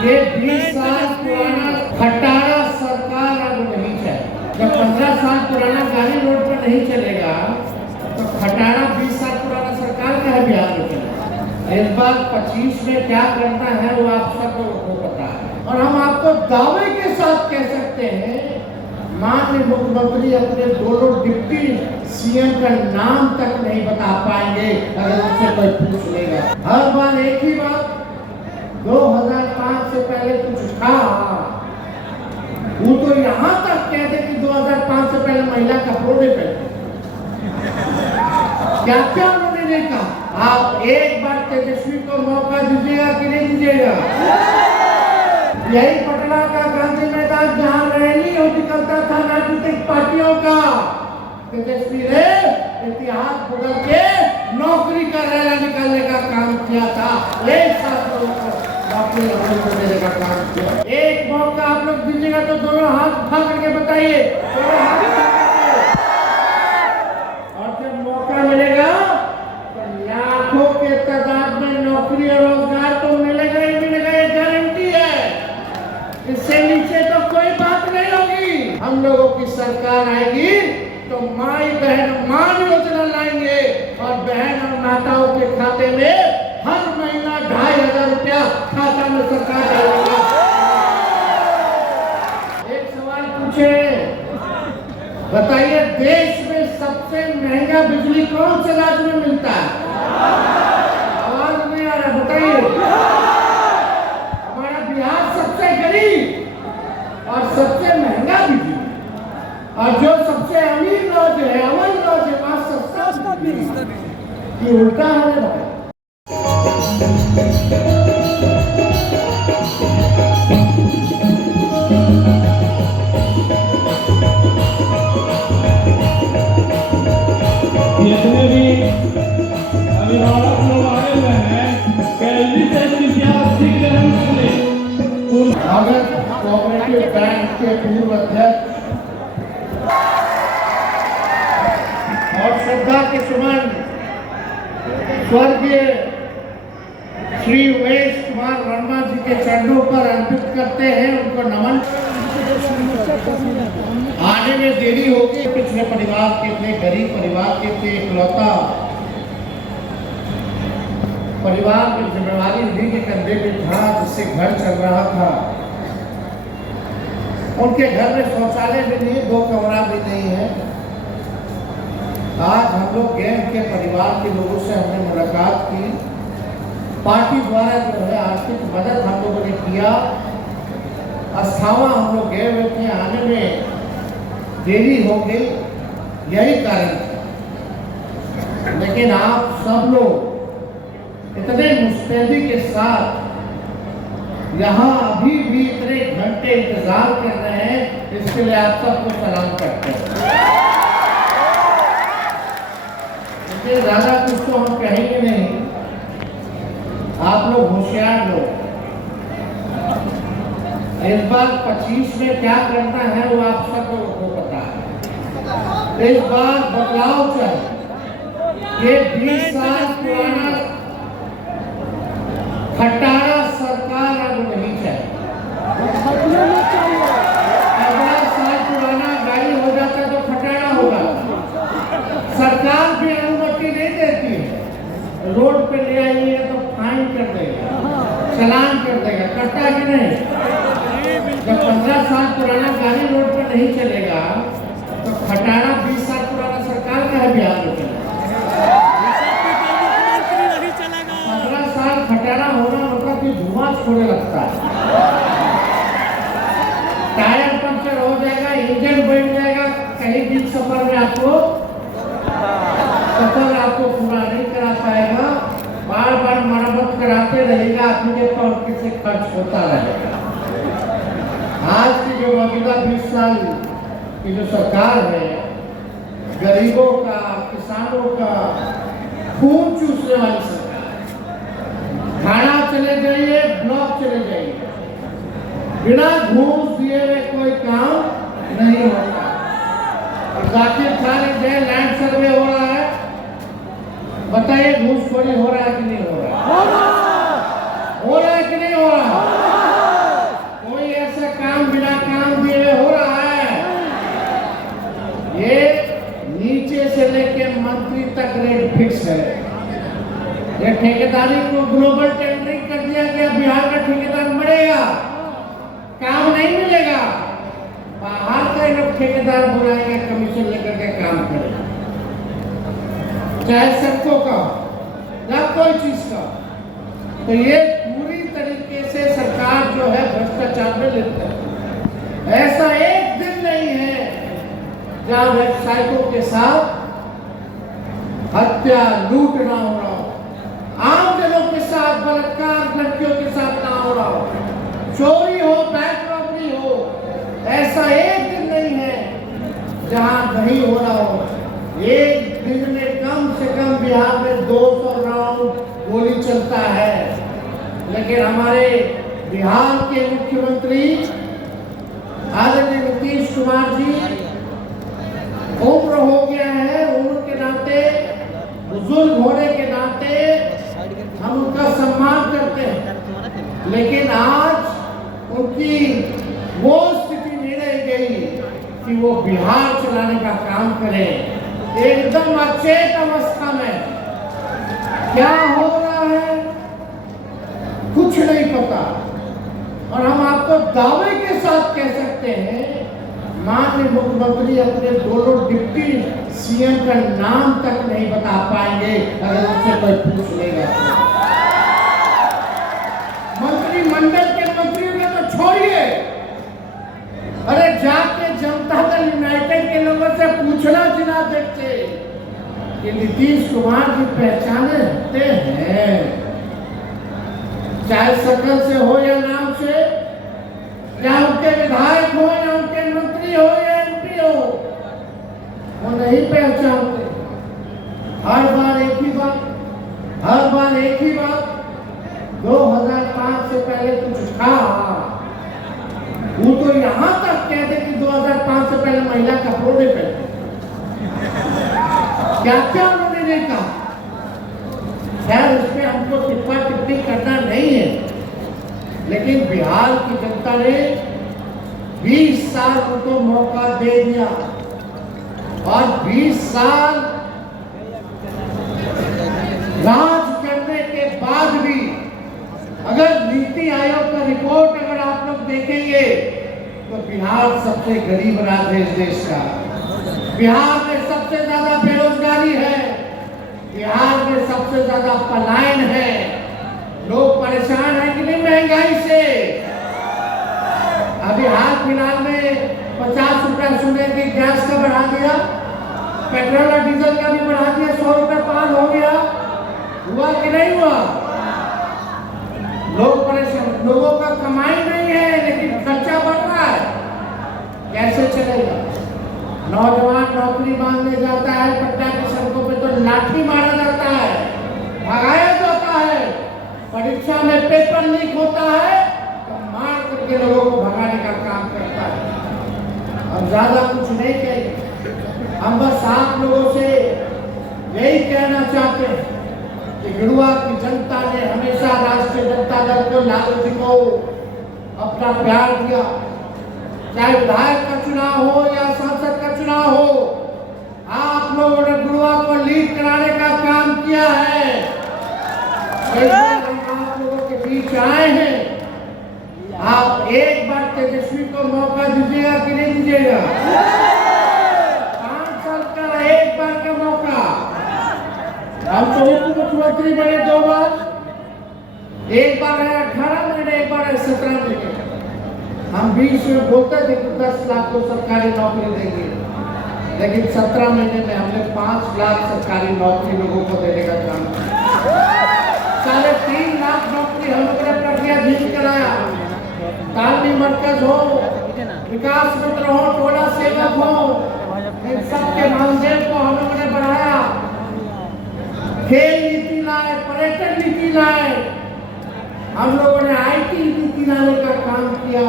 ये 20 साल पुराना खटारा सरकार अब नहीं चले। जब 15 साल पुराना गाड़ी रोड पर नहीं चलेगा तो खटारा 20 साल पुराना सरकार का है बिहार में चलेगा। इस बार 25 में क्या करना है वो आप सबको पता है, और हम आपको दावे के साथ कह सकते हैं माननीय मुख्यमंत्री अपने दोनों डिप्टी सीएम का नाम तक नहीं बता पाएंगे अगर उनसे कोई पूछ लेगा। हर बार एक ही बात, 2005 से पहले कुछ था, वो तो यहाँ तक कहते कि 2005 से पहले महिला कपड़ों नहीं पहनते। क्या क्या उन्होंने नहीं कहा। आप एक बार तेजस्वी को मौका दीजिएगा कि नहीं दीजिएगा? यही पटना का गांधी मैदान जहां रैली निकलता था राजनीतिक पार्टियों का, तेजस्वी ने इतिहास बदल के नौकरी का रैली निकालने का काम किया था। एक साथ लोगों को नौकरी देने का काम किया। एक मौका आप लोग दीजिएगा तो दोनों हाथ उठा करके बताइए, और जब मौका मिलेगा तो लाखों के तादाद में नौकरी और रोजगार तो मिलेगा ही मिलेगा, ये गारंटी है। इससे नीचे तो कोई बात नहीं होगी। हम लोगों की सरकार आएगी तो माई बहन मान योजना लाएंगे और बहन और माताओं के खाते में हर महीना 2500 रुपया खाता में सरकार डालेगी। एक सवाल पूछे, बताइए देश में सबसे महंगा बिजली कौन से राज्य में मिलता है? आवाज नहीं आ रहा, बताइए। हमारा बिहार सबसे गरीब और सबसे महंगा बिजली, और जो सबसे अमीर राज्य है, अमन राज्य है, वहां सस्ता बिजली। ये उल्टा है भाई। जितने भी अभिभावक लोग आए हुए हैं, कैलरी से विद्यार्थी ग्रहण कर ले। कोऑपरेटिव बैंक के पूर्व अध्यक्ष और श्रद्धा के सुमन स्वर्गीय श्री उमेश कुमार वर्मा जी के चरणों पर अर्पित करते हैं, उनको नमन। आने में देरी होगी, पिछले परिवार के थे, गरीब परिवार के थे, इकलौता परिवार में जिम्मेवारी उन्हीं के कंधे पे था, जिससे घर चल रहा था। उनके घर में शौचालय भी नहीं, 2 कमरा भी नहीं है। आज हम लोग गए उनके परिवार के लोगों से, हमने मुलाकात की। पार्टी द्वारा जो है आर्थिक मदद हम लोगों ने किया। अस्थावा हम लोग गए हुए थे, आने में देरी हो गई, यही कारण था। लेकिन आप सब लोग इतने मुस्तैदी के साथ यहाँ अभी भी इतने घंटे इंतजार कर रहे हैं, इसके लिए आप सबको सलाम करते हैं। इससे ज्यादा कुछ तो हम कहेंगे नहीं, आप लोग होशियार लोग। इस बार 25 में क्या करना है वो आप सबको पता है। इस बार बदलाव चाहिए। ये 20 साल पुराना खटारा सरकार अब नहीं चाहिए। 15 साल पुराना गाड़ी हो जाता तो खटारा होगा। सरकार भी अनुमति नहीं देती है, रोड पे ले आइएगा तो फाइन कर देगा, चालान कर देगा, करता कि नहीं? जब 15 साल पुराना गाड़ी रोड पर नहीं चलेगा तो खटारा 20 साल पुराना सरकार का है बिहार में चलेगा। 15 साल खटारा होना मतलब कि धुआं छोड़ने लगता है, टायर पंचर हो जाएगा, इंजन बैठ जाएगा, कहीं बीच सफर में आपको पूरा नहीं करा पाएगा, बार बार मरम्मत कराते रहेगा, आपके तौर से खर्च होता रहेगा। आज की जो मौजूदा 20 साल की जो सरकार है, गरीबों का, किसानों का खून चूसने वाली सरकार। थाना चले जाइए, ब्लॉक चले जाइए, बिना घूस दिए हुए कोई काम नहीं होता। जाकिर खान जय लैंड सर्वे हो रहा है, बताइए घूसखोरी हो रहा है कि नहीं हो रहा है? हो रहा है कि नहीं हो रहा? ठेकेदारी को ग्लोबल टेंडरिंग कर दिया गया, बिहार का ठेकेदार मरेगा, काम नहीं मिलेगा। बाहर का लोग ठेकेदार बुलाएंगे, कमीशन लेकर के काम करेगा, चाहे सड़कों का या कोई चीज का। तो ये पूरी तरीके से सरकार जो है भ्रष्टाचार में लिप्त है। ऐसा एक दिन नहीं है जहां व्यवसायिकों के साथ हत्या, लूट ना हो रहा हो, आम जनों के साथ बलात्कार, लड़कियों के साथ ना हो रहा हो, चोरी हो, बैंक रॉबरी हो, ऐसा एक दिन नहीं है जहां नहीं हो रहा हो। एक दिन में कम से कम बिहार में 200 राउंड गोली चलता है। लेकिन हमारे बिहार के मुख्यमंत्री आदरणीय नीतीश कुमार जी, उम्र हो गया है, उम्र के नाते, बुजुर्ग होने के नाते हम उनका सम्मान करते हैं। लेकिन आज उनकी वो स्थिति नहीं रह गई कि वो बिहार चलाने का काम करें। एकदम अचेत अवस्था में क्या हो रहा है कुछ नहीं पता। और हम आपको दावे के साथ कह सकते हैं, माननीय मुख्यमंत्री अपने दोनों डिप्टी सीएम का नाम तक नहीं बता पाएंगे अगर उनसे कोई पूछ लेगा। मंत्रिमंडल के मंत्रियों को तो छोड़िए, अरे जाके जनता दल यूनाइटेड के लोगों से पूछना जिना देखते कि नीतीश कुमार जी पहचानते हैं, चाहे शक्ल से हो या नाम से, या उनके विधायक हो या उनके मंत्री हो या एमपी हो, वो नहीं पहचानते। हर बार एक ही बात, हर बार एक ही बात। 2005 से पहले कुछ था, वो तो यहां तक कहते कि 2005 से पहले महिला कपड़ों नहीं पहनते। क्या क्या उन्होंने नहीं कहा। खैर, इस पे हमको टिप्पा टिप्पणी करना नहीं है, लेकिन बिहार की जनता ने 20 साल उनको मौका दे दिया और 20 साल राज करने के बाद भी अगर नीति आयोग का रिपोर्ट अगर आप लोग देखेंगे तो बिहार सबसे गरीब राज्य है इस देश का। बिहार में सबसे ज्यादा बेरोजगारी है, बिहार में सबसे ज्यादा पलायन है। लोग परेशान हैं कि नहीं महंगाई से। अभी हाल फिलहाल में 50 रुपया सुने कि गैस का बढ़ा दिया, पेट्रोल और डीजल का भी बढ़ा दिया, 100 रुपये पार हो गया। हुआ कि नहीं हुआ? लोग परेशान, लोगों का कमाई नहीं है लेकिन खर्चा बढ़ रहा है, कैसे चलेगा? नौजवान नौकरी मांगने जाता है पटना की सड़कों पे तो लाठी मारा जाता है, भगाया जाता है। परीक्षा में पेपर लीक होता है तो मार करके लोगों को भगाने का काम करता है। अब ज्यादा कुछ नहीं कहेंगे, हम बस आप लोगों से यही कहना चाहते हैं कि गिरुआ की जनता ने हमेशा राष्ट्रीय जनता दल को, लालू जी को अपना प्यार दिया। चाहे विधायक का चुनाव हो या सांसद का चुनाव हो, आप लोगों ने गिरुआ को लीड कराने का काम किया है। हम आप लोगों के बीच आए हैं, आप एक बार तेजस्वी को मौका दीजिएगा कि नहीं दीजिएगा? 5 साल का एक बार का मौका। हम तो मुख्यमंत्री बने 2 बार, एक बार है 18 महीने, एक बार है 17 महीने। हम 20 में बोलते थे कि 10 लाख को सरकारी नौकरी देंगे, लेकिन 17 महीने में हमने 5 लाख सरकारी नौकरी लोगों को देने का काम किया। 3.5 लाख नौकरी हम लोगों ने प्रक्रियाधीन कराया। तालमी मरकज हो, विकास मित्र हो, टोला सेवक हो, इन सबके मानदेय को हम लोगों ने बढ़ाया। खेल नीति लाए, पर्यटन नीति लाए, हम लोगों ने IT नीति लाने का काम किया।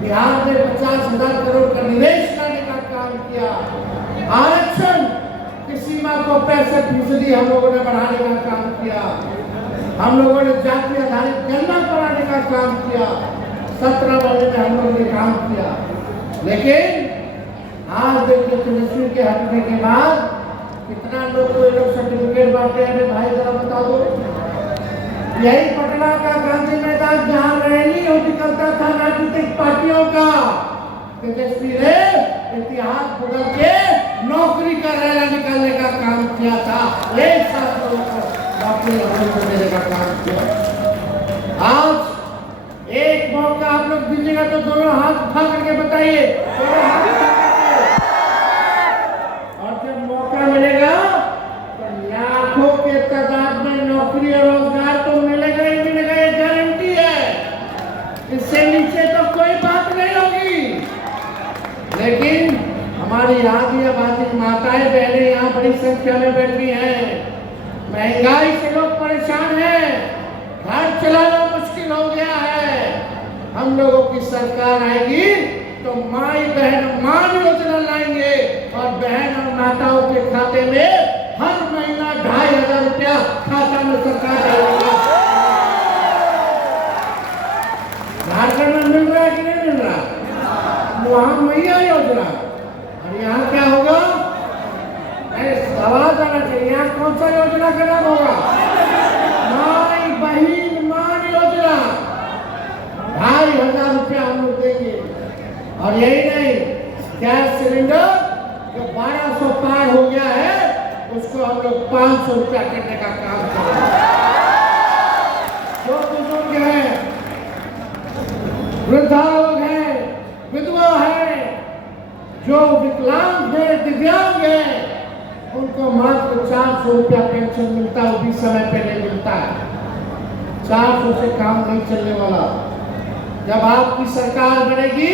बिहार में 50,000 करोड़ का निवेश लाने का काम किया। आरक्षण की सीमा को 65% हम लोगों ने बढ़ाने का काम किया। हम लोगों ने जाति आधारित गणना कराने का काम किया। 17 महीने में हम लोगों ने काम किया। लेकिन आज देखिए तेजस्वी के हटने के बाद कितना लोग को ये लोग सर्टिफिकेट बांटे हैं। भाई जरा बता दो, यही पटना का गांधी मैदान जहां रैली होती करता था राजनीतिक पार्टियों का, तेजस्वी ने इतिहास बदल के नौकरी का रैला निकालने का काम किया था। एक साथ लोगों को नौकरी देने का काम किया। आज एक मौका आप लोग दीजिएगा तो दोनों हाथ उठा करके बताइए, दोनों हाथ उठा करके। और जब मौका मिलेगा तो लाखों के तादाद में नौकरी और रोजगार तो मिलेगा ही मिलेगा, ये गारंटी है। इससे नीचे तो कोई बात नहीं होगी। लेकिन हमारी आधी आबादी माताएं बहनें यहाँ बड़ी संख्या में बैठी हैं। महंगाई से लोग परेशान हैं, घर चलाना मुश्किल हो गया है। हम लोगों की सरकार आएगी तो माई बहन मान योजना लाएंगे और बहन और माताओं के खाते में हर महीना 2500 रुपया खाता में सरकार डालेगा। झारखंड में मिल रहा है कि नहीं मिल रहा? वहां मैया योजना, और यहाँ क्या होगा? आवाज आना चाहिए, यहाँ कौन सा योजना का नाम होगा? माई बहन मान योजना। 2500 रुपया हम लोग देंगे। और यही नहीं, गैस सिलेंडर जो 1200 पार हो गया है उसको हम लोग 500 रुपया करने का काम करेंगे। जो बुजुर्ग हैं, वृद्धा लोग हैं, विधवा है, जो विकलांग है, दिव्यांग है, उनको मात्र 400 रुपया पेंशन मिलता है। वो भी समय पहले मिलता है। 400 से काम नहीं चलने वाला। जब आपकी सरकार बनेगी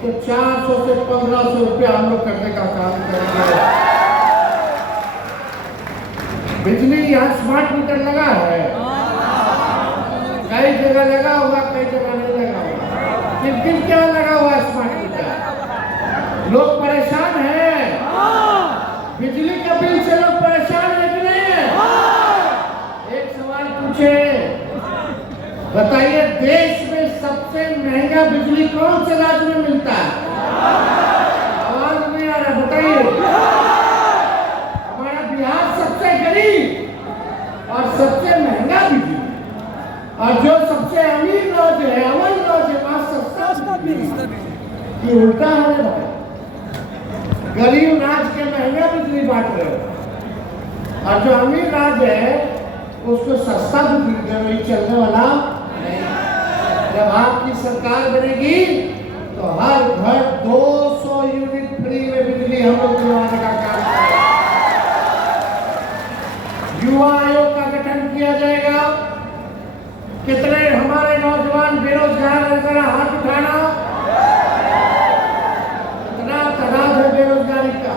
तो 400 से 1500 रुपया हम लोग करने का काम करेंगे। बिजली यहाँ स्मार्ट मीटर लगा है, कई जगह लगा हुआ, कई जगह नहीं लगा हुआ। लेकिन क्या लगा हुआ है स्मार्ट मीटर? लोग परेशान हैं। बिजली का बिल से लोग परेशान है कि नहीं है? एक सवाल पूछे, बताइए, देश में सबसे महंगा बिजली कौन से राज्य में मिलता है? आवाज नहीं आ रहा, बताइए। हमारा बिहार सबसे गरीब और सबसे महंगा बिजली, और जो सबसे अमीर राज्य है, अमन राज्य है, वहां सस्ता बिजली। ये उल्टा है भाई। गरीब राज्य के महंगा बिजली बांट रहे हो और जो अमीर राज्य है उसको सस्ता बिजली दे रही, चलने वाला नहीं। जब आपकी सरकार बनेगी तो हर घर 200 यूनिट फ्री में बिजली हम लोग दिलवाने का काम करेंगे। युवा आयोग का गठन किया जाएगा। कितने हमारे नौजवान बेरोजगार है, जरा हाथ उठाना। बेरोजगारी का,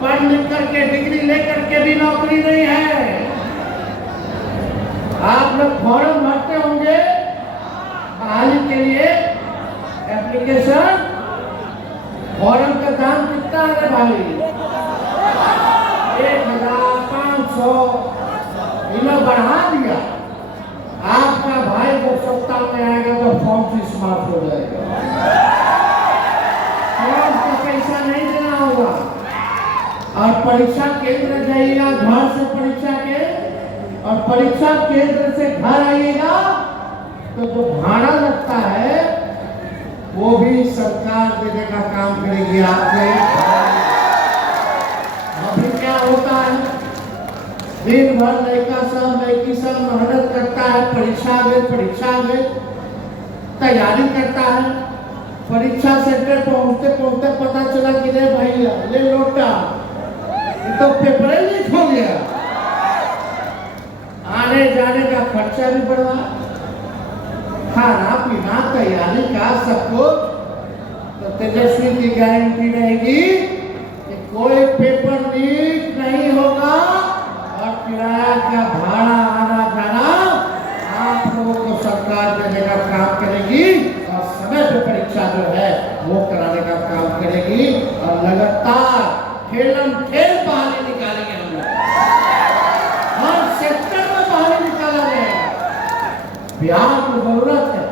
पढ़ लिख करके डिग्री लेकर के भी नौकरी नहीं है। आप लोग फॉर्म भरते होंगे बहाली के लिए, एप्लीकेशन। फॉर्म का दाम कितना है भाई? 1500। इन्होंने बढ़ा दिया। आपका भाई जब सत्ता में आएगा तो फॉर्म फीस माफ हो जाएगा। पैसा नहीं देना होगा। और परीक्षा केंद्र जाइएगा, घर से परीक्षा के, और परीक्षा केंद्र से घर आइएगा तो जो भाड़ा लगता है वो भी सरकार देने का काम करेगी आपसे। अभी क्या होता है, दिन भर लड़का सब मेहनत करता है, परीक्षा में तैयारी करता है। परीक्षा सेंटर पहुंचते पहुंचते पता चला कि नहीं भैया ले लौटा, तो पेपर ही लीक हो गया। आने जाने का खर्चा भी बढ़ा, खाना पीना तैयारी का सब कुछ। तो तेजस्वी की गारंटी रहेगी कि कोई पेपर लीक नहीं होगा और किराया का भाड़ा आना जाना आप लोगों को सरकार देने का काम करेगी और समय पे परीक्षा जो है वो कराने का काम करेगी। और लगातार खेल बहाली निकालेंगे हम लोग, हर सेक्टर में बहाली निकाला जाएगा। बिहार को जरूरत है,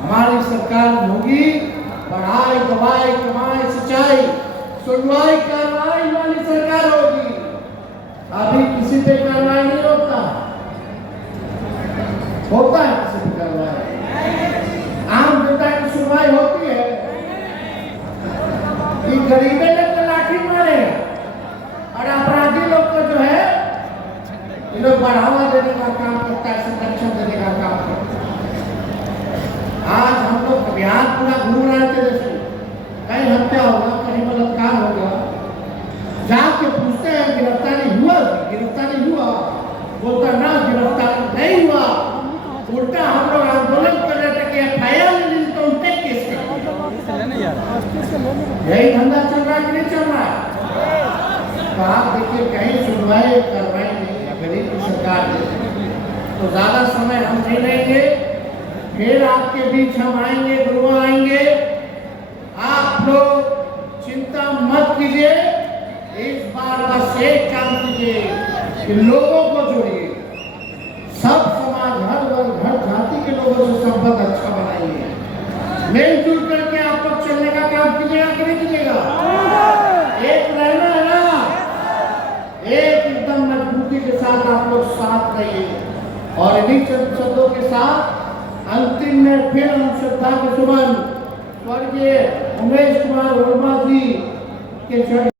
हमारी सरकार होगी पढ़ाई, दवाई, कमाई, सिंचाई, सुनवाई, कार्रवाई वाली सरकार होगी। अभी किसी पे कार्रवाई नहीं होता। होता है किसी भी कार्रवाई? आम जनता की सुनवाई होती है कि गरीबे लोग को लाठी मारेगा और अपराधी लोग को जो है ये लोग बढ़ावा देने का काम करता है, संरक्षण देने का काम करता है। आज हम लोग बिहार पूरा घूम रहे थे, जैसे कहीं हत्या होगा, कहीं बलात्कार होगा, जाके पूछते हैं गिरफ्तारी हुआ? गिरफ्तारी हुआ? बोलता ना गिरफ्तारी नहीं हुआ। उल्टा हम लोग आंदोलन कर रहे थे कि एफआईआर नहीं तो उनके केस कर। यही धंधा चल रहा है कि नहीं चल रहा है? तो आप देखिए कहीं सुनवाई कार्रवाई नहीं, गरीब की सरकार है। तो ज्यादा समय हम नहीं लेंगे, फिर आपके बीच हम आएंगे, गुरु आएंगे। आप लोग चिंता मत कीजिए, इस बार बस एक काम कीजिए कि लोगों को जोड़िए, सब समाज, हर वर्ग, हर जाति के लोगों से संबंध अच्छा बनाइए, मिलजुल करके आप लोग चलने का काम कीजिएगा कि नहीं कीजिएगा? एक रहना है ना, एक एकदम मजबूती के साथ आप लोग साथ रहिए। और इन्हीं चंद शब्दों के साथ अंतिम में फिर हम श्रद्धा के सुमन स्वर्गीय उमेश कुमार वर्मा जी के